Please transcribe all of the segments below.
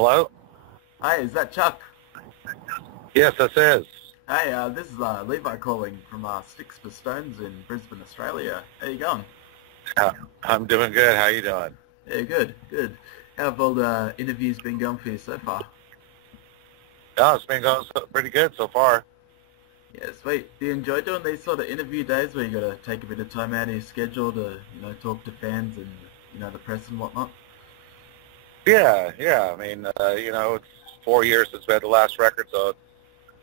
Hello? Hi, is that Chuck? Yes, this is. Hey, this is Levi calling from Sticks for Stones in Brisbane, Australia. How you going? I'm doing good. How you doing? Yeah, good, good. How have all the interviews been going for you so far? Oh, it's been going pretty good so far. Yeah, sweet. Do you enjoy doing these sort of interview days where you got to take a bit of time out of your schedule to, talk to fans and, the press and whatnot? Yeah. I mean, it's 4 years since we had the last record, so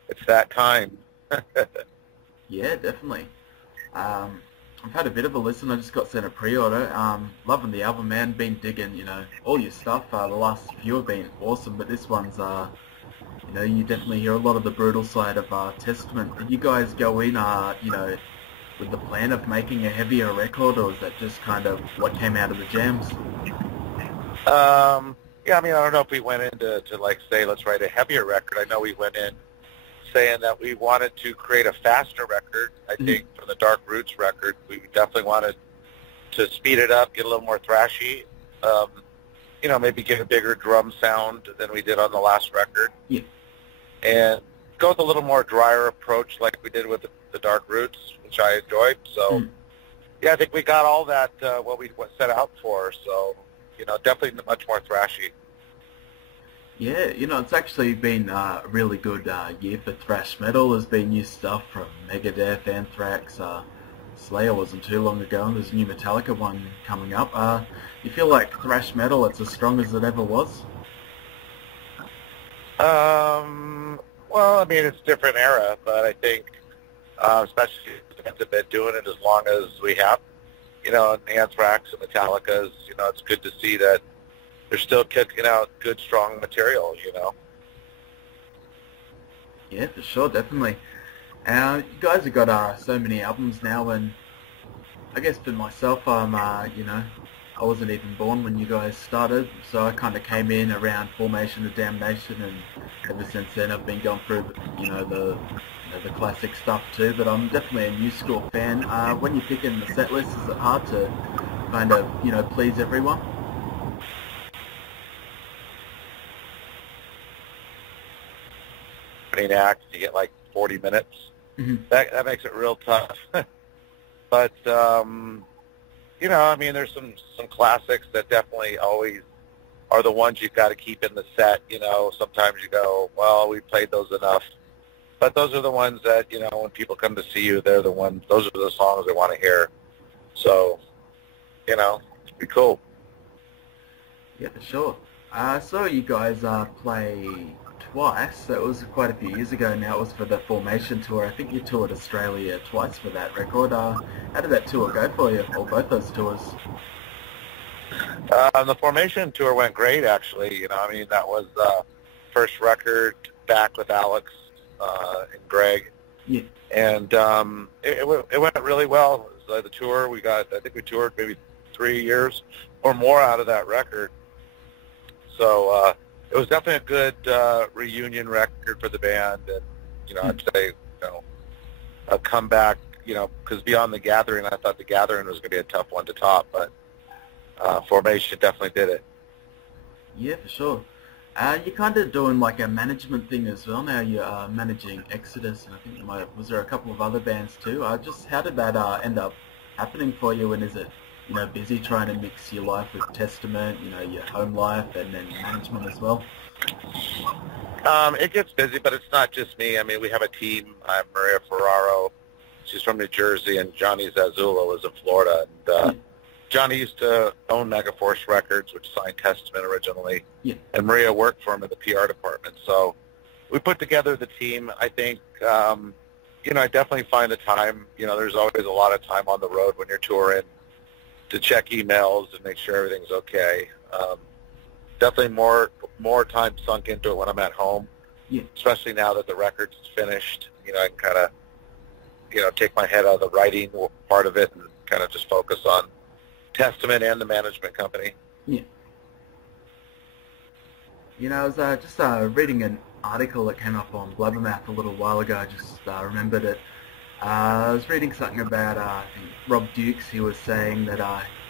it's that time. Yeah, definitely. I've had a bit of a listen. I just got sent a pre-order. Loving the album, man. Been digging, all your stuff. The last few have been awesome, but this one's, you definitely hear a lot of the brutal side of Testament. Did you guys go in, with the plan of making a heavier record, or is that just kind of what came out of the jams? Yeah, I mean, I don't know if we went into like say let's write a heavier record. I know we went in saying that we wanted to create a faster record. I think for the Dark Roots record, we definitely wanted to speed it up, get a little more thrashy. Maybe get a bigger drum sound than we did on the last record. Yeah. And go with a little more drier approach like we did with the Dark Roots, which I enjoyed. So, yeah, I think we got all that, what we set out for. So, definitely much more thrashy. Yeah, it's actually been a really good year for thrash metal. There's been new stuff from Megadeth, Anthrax, Slayer wasn't too long ago, and there's a new Metallica one coming up. You feel like thrash metal, it's as strong as it ever was? Well, I mean, it's a different era, but I think, especially if they've been doing it as long as we have, and Anthrax and Metallica's, it's good to see that they're still kicking out good, strong material, Yeah, for sure, definitely. You guys have got so many albums now, and I guess for myself, I wasn't even born when you guys started, so I kind of came in around Formation of Damnation, and ever since then I've been going through, the classic stuff too. But I'm definitely a new school fan. When you're picking the set list, is it hard to kind of, please everyone? Act, you get like 40 minutes. Mm-hmm. That makes it real tough. But I mean, there's some classics that definitely always are the ones you've got to keep in the set. Sometimes you go, well, we played those enough. But those are the ones that, when people come to see you, they're the ones, those are the songs they want to hear. So, it'd be cool. Yeah, for sure. I saw you guys play twice. That was quite a few years ago now. It was for the Formation tour. I think you toured Australia twice for that record. How did that tour go for you, or both those tours? The Formation tour went great, actually. That was the first record back with Alex and Greg. Yeah. And it went really well. The tour, I think we toured maybe 3 years or more out of that record. So it was definitely a good reunion record for the band, and I'd say a comeback. Because Beyond the Gathering, I thought the Gathering was going to be a tough one to top, but Formation definitely did it. Yeah, for sure. You're kind of doing like a management thing as well now. You're managing Exodus, and I think was there a couple of other bands too. Just how did that end up happening for you? And is it busy trying to mix your life with Testament, your home life, and then management as well? It gets busy, but it's not just me. I mean, we have a team. I have Maria Ferraro. She's from New Jersey, and Johnny Zazzulo is in Florida. And Johnny used to own Megaforce Records, which signed Testament originally. Yeah. And Maria worked for him in the PR department. So we put together the team. I think, I definitely find the time. There's always a lot of time on the road when you're touring to check emails and make sure everything's okay. Definitely more time sunk into it when I'm at home, especially now that the record's finished. I can kind of, take my head out of the writing part of it and kind of just focus on Testament and the management company. Yeah. I was just reading an article that came up on Blabbermouth a little while ago. I just remembered it. I was reading something about I think Rob Dukes. He was saying that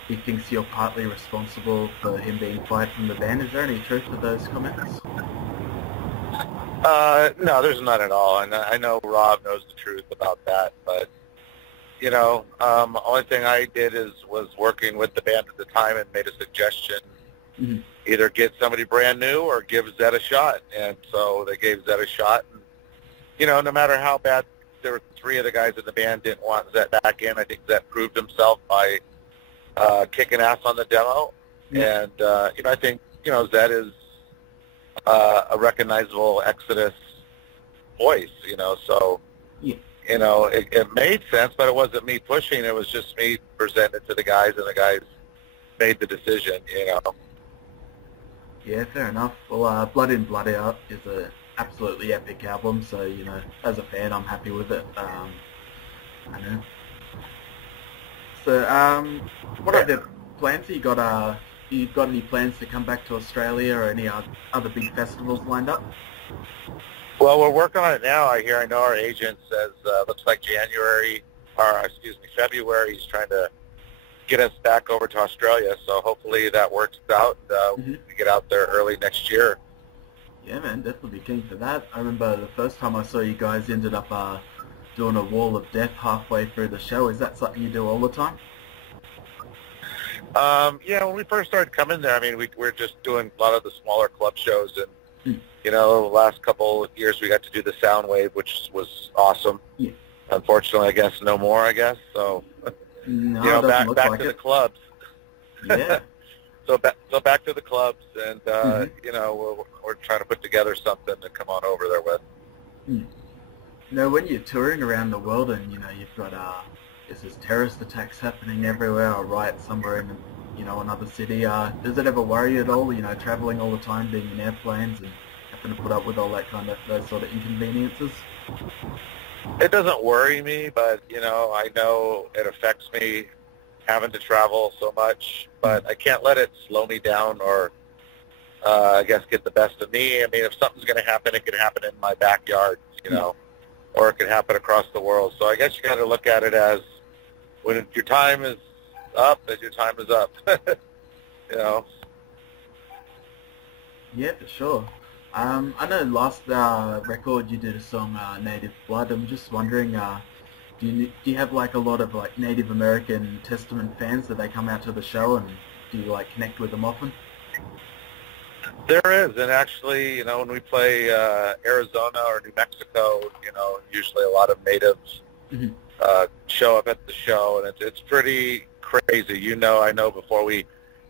he thinks you're partly responsible for him being fired from the band. Is there any truth to those comments? No, there's none at all. And I know Rob knows the truth about that, but only thing I did was working with the band at the time and made a suggestion, Mm-hmm. either get somebody brand new or give Zed a shot. And so they gave Zed a shot. And, no matter how bad, there were 3 of the guys in the band didn't want Zed back in. I think Zed proved himself by kicking ass on the demo. Yeah. And, I think, Zed is a recognizable Exodus voice, so... Yeah. It made sense, but it wasn't me pushing. It was just me presenting it to the guys, and the guys made the decision, Yeah, fair enough. Well, Blood In, Blood Out is a absolutely epic album, so, as a fan, I'm happy with it. I know. So, what are the plans? You got any plans to come back to Australia or any other big festivals lined up? Well, we're working on it now. I know our agent says looks like February. He's trying to get us back over to Australia. So hopefully that works out. We get out there early next year. Yeah, man, definitely be keen for that. I remember the first time I saw you guys ended up doing a wall of death halfway through the show. Is that something you do all the time? Yeah, when we first started coming there, we're just doing a lot of the smaller club shows, and the last couple of years we got to do the Soundwave, which was awesome. Yeah. Unfortunately, I guess no more. So, no, back like to the clubs. Yeah. So back to the clubs, and we're trying to put together something to come on over there with. When you're touring around the world and you've got there's terrorist attacks happening everywhere, or riots somewhere in another city, does it ever worry you at all? Traveling all the time, being in airplanes and having to put up with all those sort of inconveniences. It doesn't worry me, but I know it affects me having to travel so much, but I can't let it slow me down or I guess get the best of me. If something's going to happen, it could happen in my backyard, or it could happen across the world. So I guess you got to look at it as when your time is up, as your time is up. Yeah, for sure. I know last record you did a song, Native Blood. I'm just wondering, do you have a lot of Native American Testament fans that they come out to the show, and do you connect with them often? There is, and actually, when we play Arizona or New Mexico, usually a lot of natives show up at the show, and it's pretty crazy. I know before we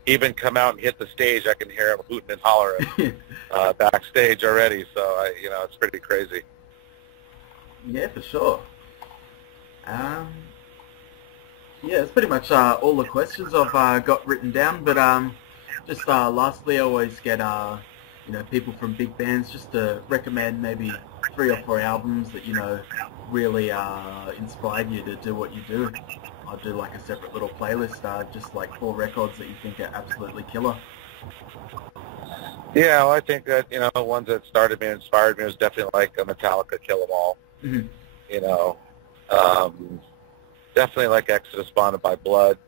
even come out and hit the stage, I can hear them hooting and hollering backstage already. So it's pretty crazy. Yeah, for sure. Yeah, it's pretty much all the questions I've got written down. But just lastly, I always get people from big bands just to recommend maybe 3 or 4 albums that really inspired you to do what you do. I'll do a separate little playlist, just 4 records that you think are absolutely killer. Yeah, well, I think that the ones that started me, inspired me, was definitely a Metallica, Kill 'Em All. Definitely Exodus, Bonded by Blood.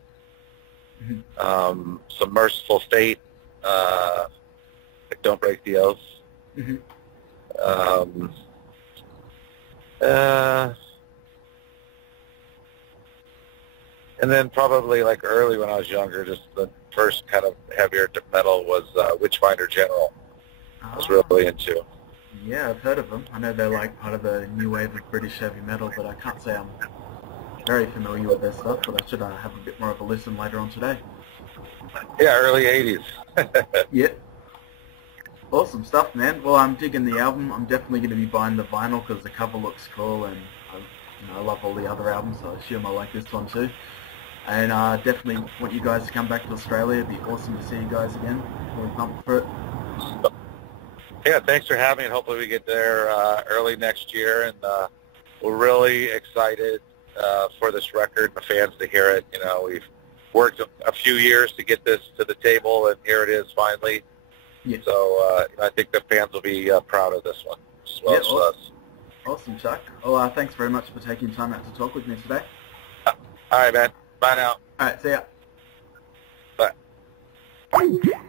Some Merciful Fate, Don't Break the Oath. And then probably early when I was younger, just the first kind of heavier metal was Witchfinder General. I was really into. Yeah, I've heard of them. I know they're part of the new wave of British heavy metal, but I can't say I'm very familiar with their stuff, but I should have a bit more of a listen later on today. Yeah, early 80s. Yeah. Awesome stuff, man. Well, I'm digging the album. I'm definitely going to be buying the vinyl because the cover looks cool, and I love all the other albums, so I assume I like this one too. And definitely want you guys to come back to Australia. It'd be awesome to see you guys again. Really pumped for it. Yeah, thanks for having me. Hopefully we get there early next year, and we're really excited for this record, the fans to hear it. We've worked a few years to get this to the table, and here it is finally. Yeah. So I think the fans will be proud of this one as well as us. Awesome, Chuck. Well, thanks very much for taking time out to talk with me today. All right, man. Bye now. All right, see ya. Bye.